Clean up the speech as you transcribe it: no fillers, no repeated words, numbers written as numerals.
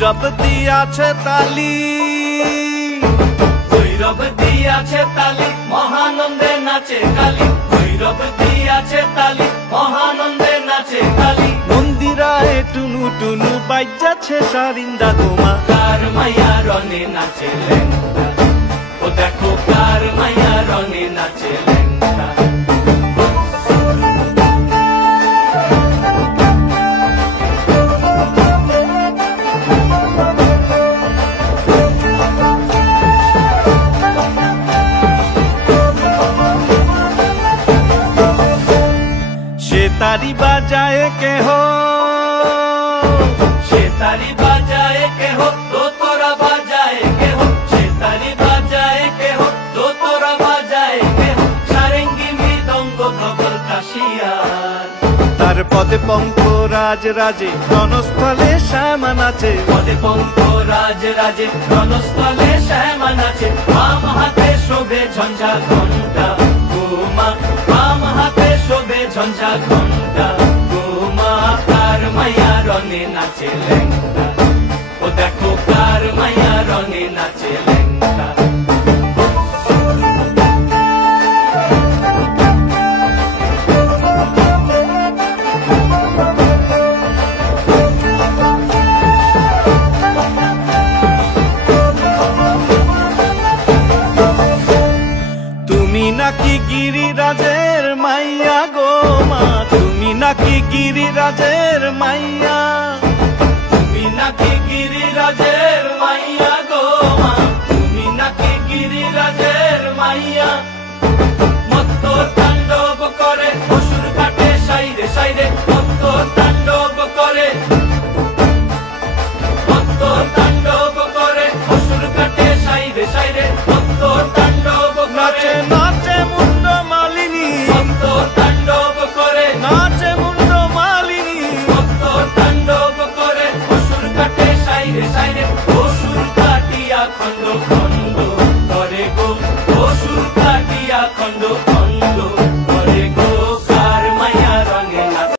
ভৈরব দিয়াছে তালি, ভৈরব দিয়াছে তালি, মহানন্দে নাচে কালী। ভৈরব দিয়াছে তালি, মহানন্দে নাচে কালী। মন্দিরায় টুনু টুনু বাজ্যাছে সারিন্দা গোমা। কার মাইয়া রনে নাচে লেংটা, ও দেখো কার মাইয়া রনে নাচে লেংটা। সে তারি বাজায় কেহ, সে তারি বাজায় কেহ, দোতরা বাজায় কেহ। সে তারি বাজায় কেহ, দোতরা বাজায় কেহ। সারেঙ্গি মৃদঙ্গ ধবল কাশিয়ার। তার পদে পঙ্ক রাজ রাজে রণস্থলে শ্যামা নাচে। পদে পঙ্ক রাজ রাজে রণস্থলে শ্যামা নাচে। বাম হাতে শোভে ঝঞ্ঝা ঘণ্টা গোমা, বাম হাতে শোভে ঝঞ্ঝা ঘণ্টা গোমা। কার মাইয়া রনে নাচে লেংটা, ও দেখো কার মাইয়া রনে নাচে লেংটা। তুমি নাকি গিরিরাজের মাইয়া গো মা, তুমি নাকি গিরিরাজের মাইয়া। তুমি নাকি গিরিরাজের মাইয়া